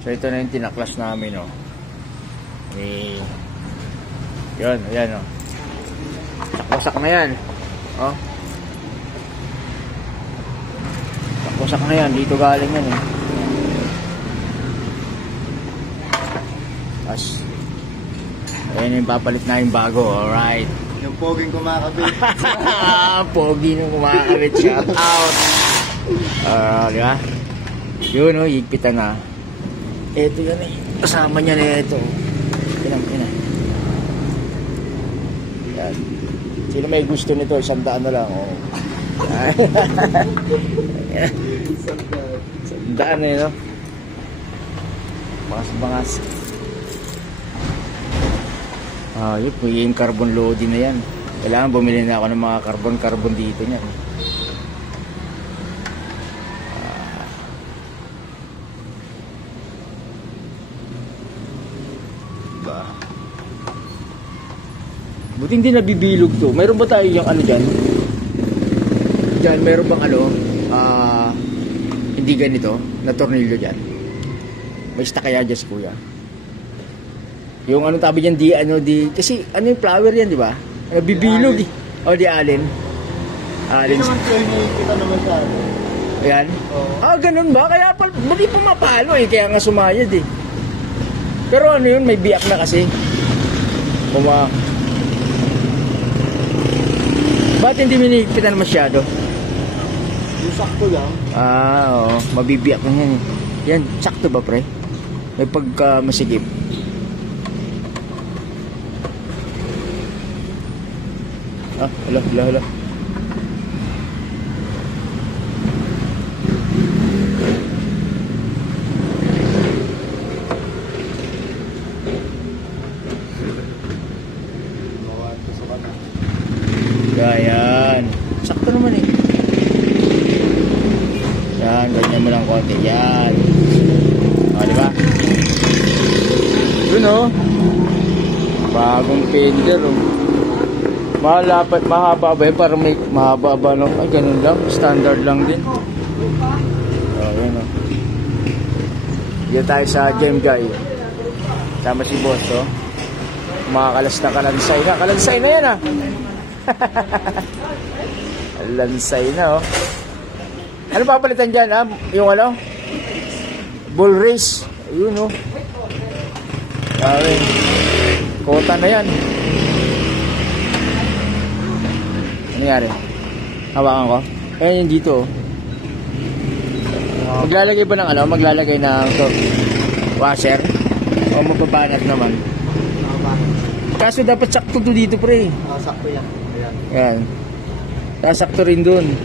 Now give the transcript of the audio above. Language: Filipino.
So ito na yung tinaklas namin, oh. Yun, ayan, oh. Sakwasak na yan. Oh. Sakwasak na yan. Dito galing yan, eh. Tapos, ayan yung papalit na yung bago. Alright. Yung poging kumakabit. Pogi nung kumakabit. Shout out. Di ba? Yun, oh. Higpitan na. Ito yan, eh. Kasama niya na ito. Yan. Yan. Sino may gusto nito? 100 na lang. Oh. 100 na yun, no? Bangas. Yun po yung carbon loading na yan. Kailangan bumili na ako ng mga carbon dito niyan. Buti hindi nabibilog to. Mayroon ba tayo yung ano dyan? Dyan, mayroon bang ano? Hindi ganito na tornilyo dyan. May stock kaya dyan, kuya. Yung ano tabi dyan, kasi ano yung flower yan, di ba? Nabibilog eh. O di alin. Alin. Hindi naman kayo kita naman sa ano. Ayan? Oh. Ganun ba? Kaya hindi pumapalo eh. Kaya nga sumayad eh. Pero ano yun, may biyak na kasi. Ba't hindi minigpitan masyado? Yung sakto lang. Oo. Mabibiyak na yan. Yan, sakto ba pre? May pagka masigip. Hala. Yan. Sakto naman eh. Yan, ganyan mo lang konti. Yan. Diba? Yun oh. Bagong fender oh. Mahaba ba yun? Parang may mahaba ba lang? Ay, ganun lang. Standard lang din. Yun oh. Dito tayo sa Gem Guy. Sama si boss oh. Makakalas na kalansay na. Kalansay na yan ah. Lansay na oh. Ano papalitan dyan ah? Yung ano? Bull race. Ayun oh. Kota na yan. Ano nangyari? Hawakan ko. Ayan yung dito oh. Maglalagay ba ng ano? Maglalagay ng washer? O mababanat naman? Kaso dapat sakto to dito pre. Sakto yan. Yan. Sasakto rin dun.